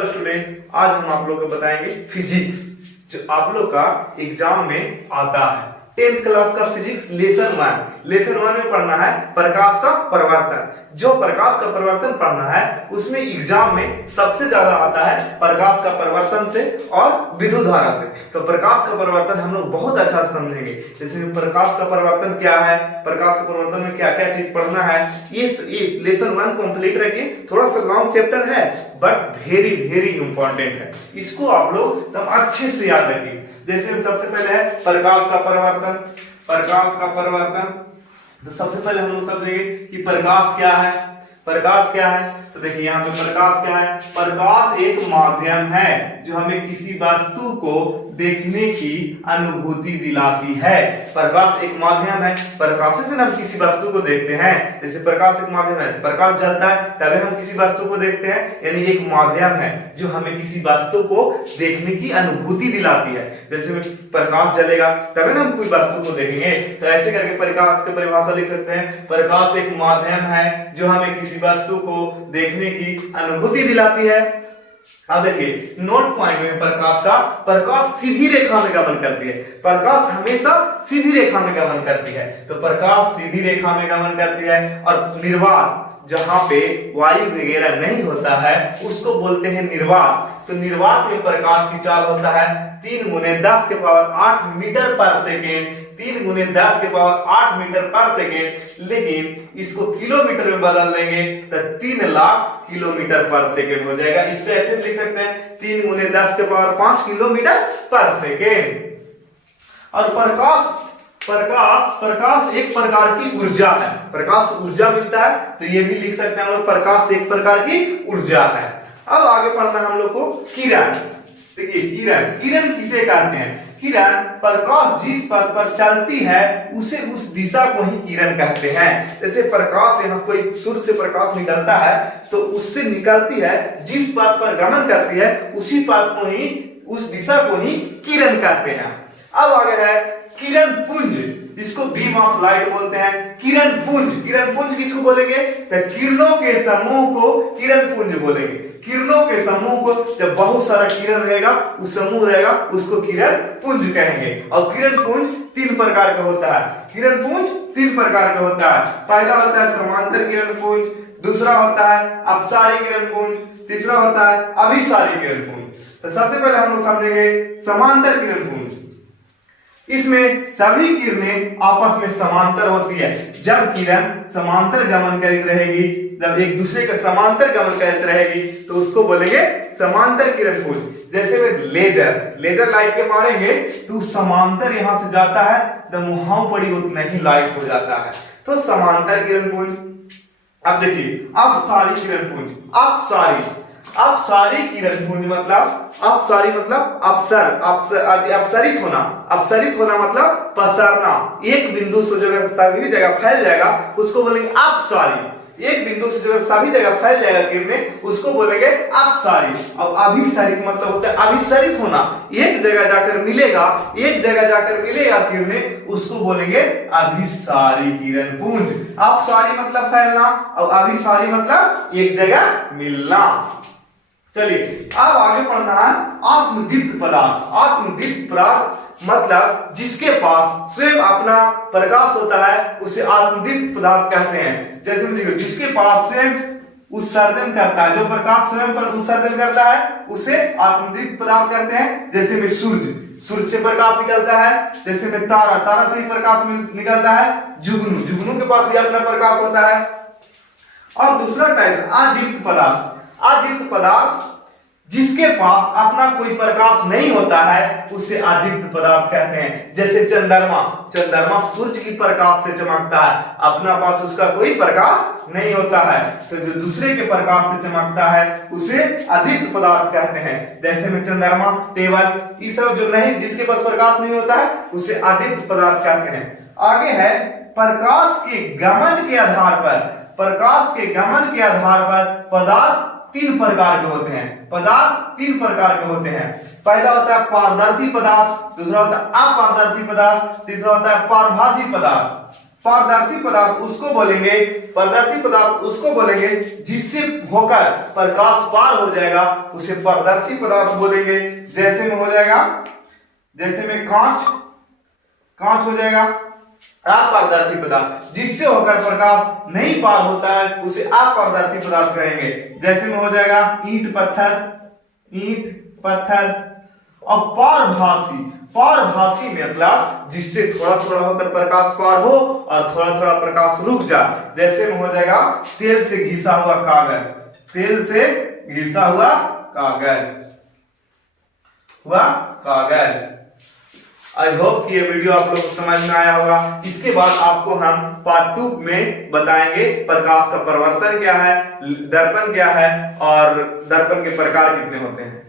Hello student, आज हम आप लोग को बताएंगे फिजिक्स जो आप लोग का एग्जाम में आता है। 10th क्लास का फिजिक्स लेसन वन में पढ़ना है प्रकाश का परिवर्तन। जो प्रकाश का परिवर्तन पढ़ना है उसमें एग्जाम में सबसे ज्यादा आता है प्रकाश का परिवर्तन से और विद्युत धारा से। तो प्रकाश का परिवर्तन हम लोग बहुत अच्छा से समझेंगे। जैसे प्रकाश का परिवर्तन क्या है, प्रकाश के परिवर्तन में क्या क्या चीज पढ़ना है, ये लेसन वन कंप्लीट रखिए। थोड़ा सा लॉन्ग चैप्टर है बट वेरी वेरी इंपॉर्टेंट है, इसको आप लोग एकदम अच्छे से याद रखिए। जैसे सबसे पहले है प्रकाश का परिवर्तन। प्रकाश का परिवर्तन तो सबसे पहले हम लोग समझेंगे कि प्रकाश क्या है। प्रकाश क्या है तो देखिए यहाँ पे प्रकाश क्या है। प्रकाश एक माध्यम है जो हमें किसी वस्तु को देखने की अनुभूति दिलाती है। प्रकाश एक माध्यम है, प्रकाश से हम किसी वस्तु को देखते हैं। जैसे प्रकाश एक माध्यम है, प्रकाश जलता है तभी हम किसी वस्तु को देखते हैं, यानी एक माध्यम है जो हमें किसी वस्तु को देखने की अनुभूति दिलाती है। जैसे प्रकाश जलेगा तभी हम कोई वस्तु को देखेंगे। तो ऐसे करके प्रकाश की परिभाषा लिख सकते हैं, प्रकाश एक माध्यम है जो हमें किसी वस्तु को देखने की अनुभूति दिलाती है। अब देखिए नोट पॉइंट में प्रकाश सीधी रेखा में गमन करती है। प्रकाश हमेशा सीधी रेखा में गमन करती है, तो प्रकाश सीधी रेखा में गमन करती है। और निर्वात, जहां पे वायु वगैरह नहीं होता है उसको बोलते हैं निर्वात। तो निर्वात में प्रकाश की चाल होता है 3 × 10⁸ मीटर पर सेकेंड। 3 × 10⁸ मीटर पर सेकेंड, लेकिन इसको किलोमीटर में बदल देंगे तो 3 लाख किलोमीटर पर सेकेंड हो जाएगा। इसको ऐसे लिख सकते हैं 3 × 10⁵ किलोमीटर पर सेकेंड। और प्रकाश एक प्रकार की ऊर्जा है। प्रकाश ऊर्जा मिलता है तो ये भी लिख सकते हैं हम लोग, प्रकाश एक प्रकार की ऊर्जा है। अब आगे पढ़ना है हम लोग को किरण। देखिए किरण किसे कहते हैं। किरण प्रकाश जिस पथ पर चलती है उसे उस दिशा को ही किरण कहते हैं। जैसे प्रकाश, यहाँ कोई सूर्य से प्रकाश निकलता है तो उससे निकलती है, जिस पथ पर गमन करती है उसी पथ को ही, उस दिशा को ही किरण कहते हैं। अब आगे है किरण पुंज, इसको बीम ऑफ लाइट बोलते हैं। किरण पुंज किसको बोलेंगे तो किरणों के समूह को किरण पुंज बोलेंगे। किरणों के समूह को, जब बहुत सारा किरण रहेगा, उस समूह रहेगा, उसको किरण पुंज कहेंगे। और किरण पुंज 3 प्रकार का होता है। किरण पुंज 3 प्रकार का होता है। पहला होता है समांतर किरण पुंज, दूसरा होता है अपसारी किरण पुंज, तीसरा होता है अभिसारी किरण पुंज। तो सबसे पहले हम लोग समझेंगे समांतर किरण पुंज। इसमें सभी किरणें आपस में समांतर होती है। जब किरण समांतर गमन करती रहेगी, जब एक दूसरे के समांतर गमन करती रहेगी तो उसको बोलेंगे समांतर किरण पुंज। जैसे में लेजर लाइट के मारेंगे तो समांतर यहां से जाता है तो वहां पड़ी उतना ही लाइट हो जाता है, तो समांतर किरण पुंज। अब देखिए अपसारी किरण पुंज। अपसारी किरण पुंज मतलब अपसरित होना मतलब पसरना। एक बिंदु से जो सभी जगह फैल जाएगा उसको बोलेंगे अपसारी। एक बिंदु से जो सभी जगह फैल जाएगा किरणें उसको बोलेंगे अपसारी। और अभिसारी मतलब होता है अभिसरित होना, एक जगह जाकर मिलेगा किरणें, उसको बोलेंगे अभिसारी किरण पुंज। अपसारी मतलब फैलना और अभिसारी मतलब एक जगह मिलना। चलिए अब आगे पढ़ना है आत्मदीप्त पदार्थ मतलब जिसके पास स्वयं अपना प्रकाश होता है उसे आत्मदीप्त पदार्थ कहते हैं। जैसे देखिए जिसके पास स्वयं उत्सर्जन करता है, जो प्रकाश स्वयं पर उत्सर्जन करता है उसे आत्मदीप्त पदार्थ कहते हैं। जैसे में सूर्य से प्रकाश निकलता है, जैसे में तारा से प्रकाश निकलता है, जुगनू के पास भी अपना प्रकाश होता है। और दूसरा टाइप अदीप्त पदार्थ जिसके पास अपना कोई प्रकाश नहीं होता है उसे अदीप्त पदार्थ कहते हैं। जैसे चंद्रमा सूर्य की प्रकाश से चमकता है, अपना पास उसका कोई प्रकाश नहीं होता है, तो जो दूसरे के प्रकाश से चमकता है उसे अदीप्त पदार्थ कहते हैं। जैसे में चंद्रमा, टेबल, ये सब जो नहीं, जिसके पास प्रकाश नहीं होता है उसे अदीप्त पदार्थ कहते हैं। आगे है प्रकाश के गमन के आधार पर पदार्थ 3 प्रकार के होते हैं। पहला होता है पारदर्शी पदार्थ, दूसरा होता है अपारदर्शी पदार्थ, तीसरा होता है पारभासी पदार्थ। पारदर्शी पदार्थ उसको बोलेंगे, पारदर्शी पदार्थ उसको बोलेंगे जिससे होकर प्रकाश पार हो जाएगा, उसे पारदर्शी पदार्थ बोलेंगे। जैसे में हो जाएगा, जैसे में कांच, कांच हो जाएगा अपारदर्शी पदार्थ, जिससे होकर प्रकाश नहीं पार होता है उसे अपारदर्शी पदार्थ कहेंगे। जैसे में हो जाएगा ईंट पत्थर, ईंट पत्थर। और पारभासी, पारभासी मतलब जिससे थोड़ा थोड़ा होकर प्रकाश पार हो और थोड़ा थोड़ा प्रकाश रुक जाए। जैसे में हो जाएगा तेल से घिसा हुआ कागज, तेल से घिसा हुआ कागज, हुआ कागज। आई होप कि ये वीडियो आप लोग को समझ में आया होगा। इसके बाद आपको हम पार्ट 2 में बताएंगे प्रकाश का परावर्तन क्या है, दर्पण क्या है और दर्पण के प्रकार कितने होते हैं।